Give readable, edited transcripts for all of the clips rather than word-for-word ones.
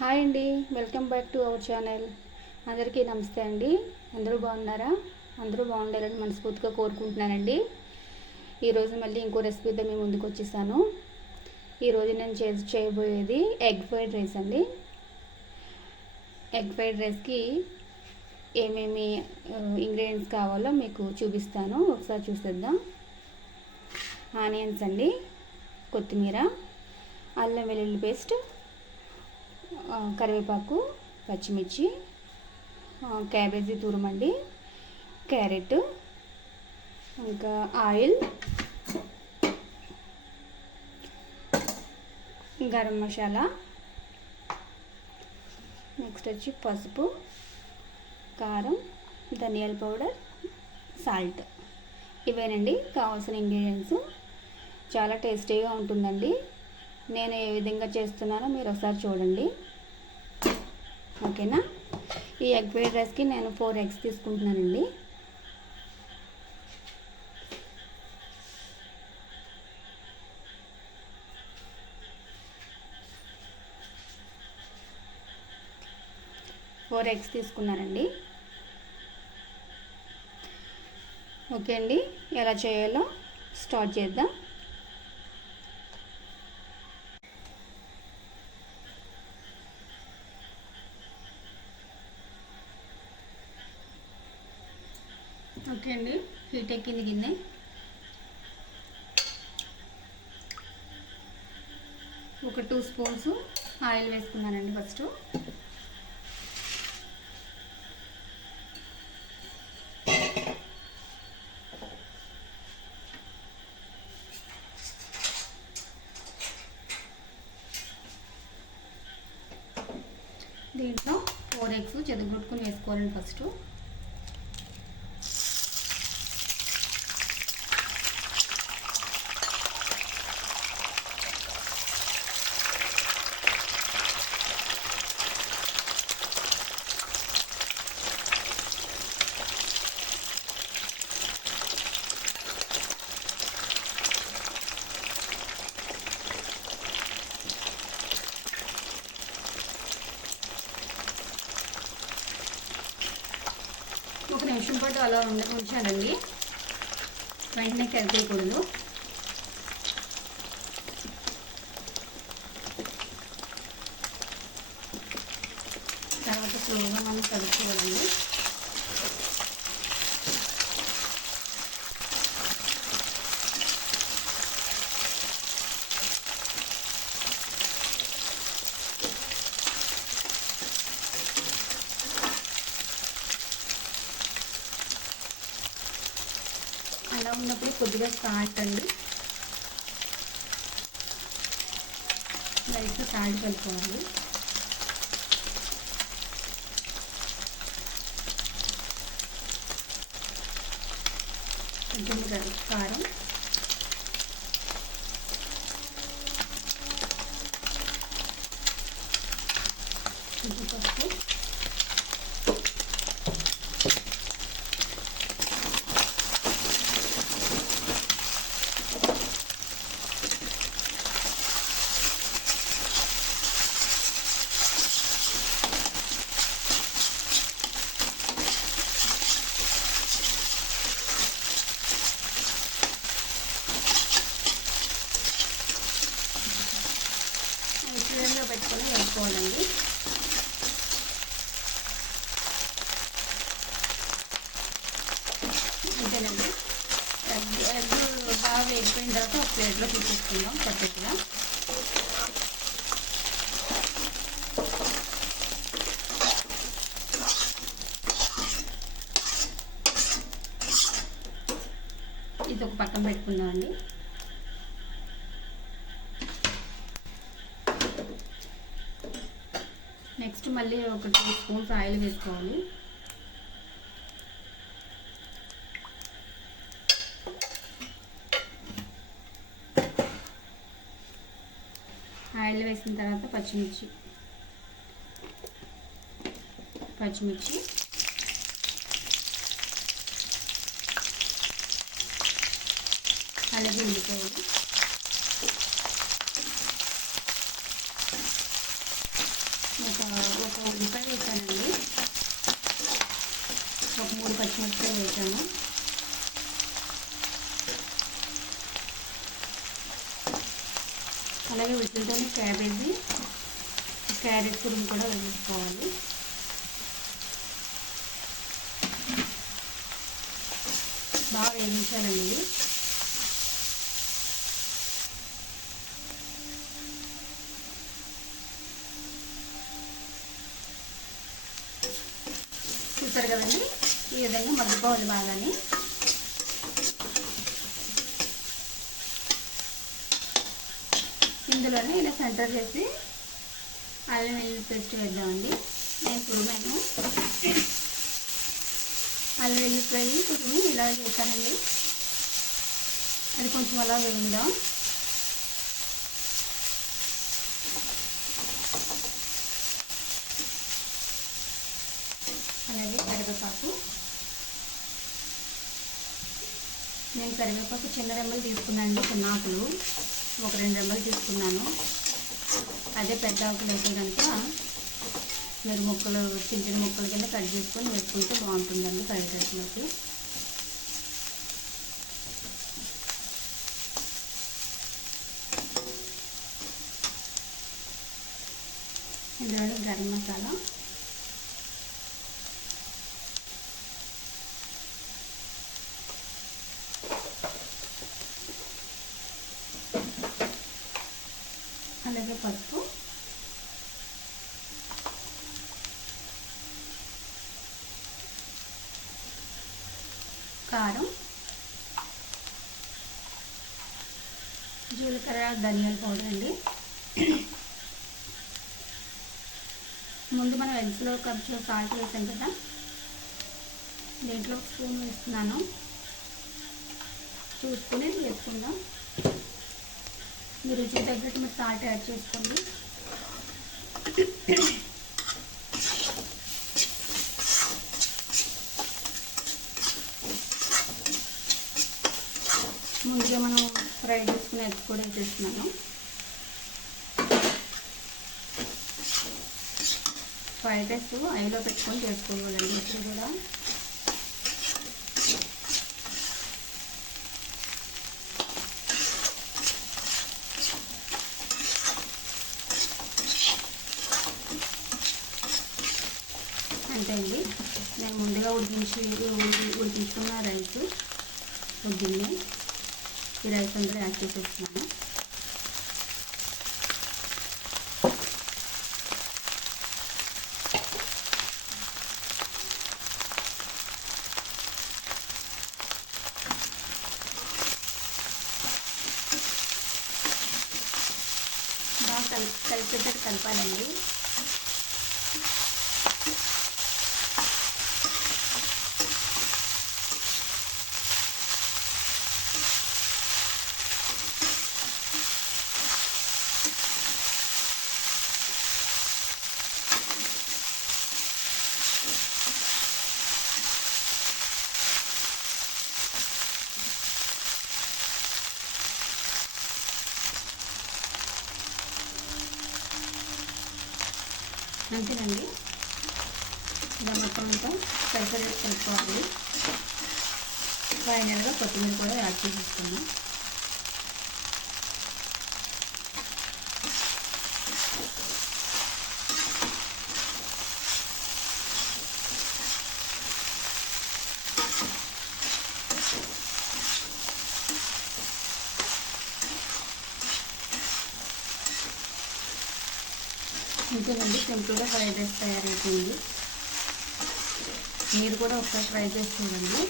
Hi అండి, welcome back to our channel. అందరికీ నమస్తే అండి. అందరూ బాగున్నారా? అందరూ బాగుండాలని మనస్ఫూర్తిగా కోరుకుంటున్నానండి. ఈరోజు మళ్ళీ ఇంకో రెసిపీతో మీ ముందుకు వచ్చేసాను. ఈరోజు నేను చేయబోయేది ఎగ్ ఫ్రైడ్ రైస్ అండి. ఎగ్ ఫ్రైడ్ రైస్కి ఏమేమి ఇంగ్రీడియంట్స్ కావాలో మీకు చూపిస్తాను. ఒకసారి చూసేద్దాం. ఆనియన్స్ అండి, కొత్తిమీర, అల్లం వెల్లుల్లి పేస్ట్, కరివేపాకు, పచ్చిమిర్చి, క్యాబేజీ తురుమండి, క్యారెట్, ఇంకా ఆయిల్, గరం మసాలా, నెక్స్ట్ వచ్చి పసుపు, కారం, ధనియాల పౌడర్, సాల్ట్. ఇవేనండి కావాల్సిన ఇంగ్రీడియంట్స్. చాలా టేస్టీగా ఉంటుందండి. నేను ఏ విధంగా చేస్తున్నానో మీరు ఒకసారి చూడండి, ఓకేనా? ఈ ఎగ్ ఫ్రైడ్ రైస్కి నేను 4 ఎగ్స్ తీసుకుంటున్నానండి. తీసుకున్నానండి. ఓకే అండి, ఎలా చేయాలో స్టార్ట్ చేద్దాం. ఓకే అండి, హీట్ ఎక్కింది గిన్నె. ఒక 2 స్పూన్స్ ఆయిల్ వేసుకున్నానండి. ఫస్ట్ దీంట్లో 4 ఎగ్స్ చెదగొట్టుకుని వేసుకోవాలండి. ఫస్ట్ ఒక నిమిషం పాటు అలా ఉంచాలండి, వెంటనే కలిపేయకూడదు. తర్వాత స్లోగా మనం కలుపుకోవాలండి. అలా ఉన్నప్పుడు కొద్దిగా సాల్ట్ అండి, లైట్గా సాల్ట్ కలుపుకోవాలి. కొంచెం కారం, కొంచెం పసుపు, ఫ్లేమ్లో పెట్టుకొని వేసుకోవాలండి. అంతేనండి. ఎగ్ బాగా వేగిపోయిన తర్వాత ఒక ప్లేట్లో తీసేసుకుందాం పర్ఫెక్ట్గా. ఇది ఒక పక్కన పెట్టుకుందాం అండి. నెక్స్ట్ మళ్ళీ ఒక 2 స్పూన్స్ ఆయిల్ వేసుకోవాలి. ఆయిల్ వేసిన తర్వాత పచ్చిమిర్చి అలాగే ఉల్లిపాయలు, ఒక ఉల్లిపాయ వేసానండి, ఒక 3 పచ్చిమిరపకాయలు వేసాను. అలాగే వీటితోనే క్యాబేజీ, క్యారెట్ తురుము కూడా వేసుకోవాలి. బాగా వేయించాలండి. చూసారు కదండి, ఈ విధంగా మగ్గిపోవాలి బాగానే. ఇందులోనే ఇలా సెంటర్ చేసి అల్లం వెల్లుల్లి పేస్ట్ వేద్దామండి. నేను తురుమాను, అల్లం వెల్లుల్లి తురుము ఇలా చేశానండి. అది కొంచెం అలా వేయిందాం. అలాగే కరివేపాకు, నేను కరివేపాకు చిన్న రెమ్మలు తీసుకున్నాను, చిన్న ఆకులు ఒక 2 రెమ్మలు తీసుకున్నాను. అదే పెద్ద ఆకులు అయితే కనుక మీరు ముక్కలు చిన్న చిన్న ముక్కల కింద కట్ చేసుకొని వేసుకుంటే బాగుంటుందండి ఫ్రైడ్ రైస్లోకి. ఇందులో గరం మసాలా, అలాగే పసుపు, కారం, జీలకర్ర, ధనియాల పౌడర్ అండి. ముందు మనం ఎగ్స్లో కొంచెం సాల్ట్ వేసాం కదా, దీంట్లో ఒక స్పూన్ వేస్తున్నాను. చూసుకుని వేసుకుందాం. మీరు రుచి తగ్గట్టు మీరు సాల్ట్ యాడ్ చేసుకోండి. ముందుగా మనం ఫ్రై చేసుకుని ఎగ్స్ కూడా వేసేస్తున్నాను. ఫ్రైడ్ రైస్ ఐలో పెట్టుకొని చేసుకోవాలండి ఇప్పుడు కూడా. అంతే అండి, నేను ముందుగా ఉడికించుకున్న రైస్ పొద్దున్నే ఈ రైస్ అందరూ యాడ్ చేసేస్తున్నాను. బాగా కలిపేటట్టు కలపాలండి. అంతేనండి, ఇలా మొత్తం అంతా కలిపేసి కలుపుకోవాలి. ఫైనల్గా కొత్తిమీర కూడా యాడ్ చేసేస్తున్నాం. ఇంకేనండి, సింపుల్గా ఫ్రైడ్ రైస్ తయారైపోయింది. మీరు కూడా ఒకసారి ట్రై చేసి చూడండి.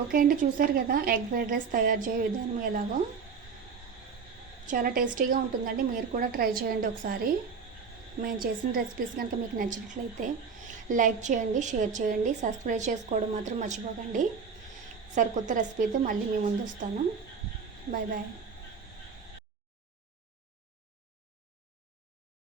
ఓకే అండి, చూసారు కదా ఎగ్ ఫ్రైడ్ రైస్ తయారు చేయ విధానం ఎలాగో. చాలా టేస్టీగా ఉంటుందండి, మీరు కూడా ట్రై చేయండి ఒకసారి. మేము చేసిన రెసిపీస్ కనుక మీకు నచ్చినట్లయితే లైక్ చేయండి, షేర్ చేయండి, సబ్స్క్రైబ్ చేసుకోవడం మాత్రం మర్చిపోకండి. సరికొత్త రెసిపీతో మళ్ళీ మీ ముందు వస్తాను. Bye bye.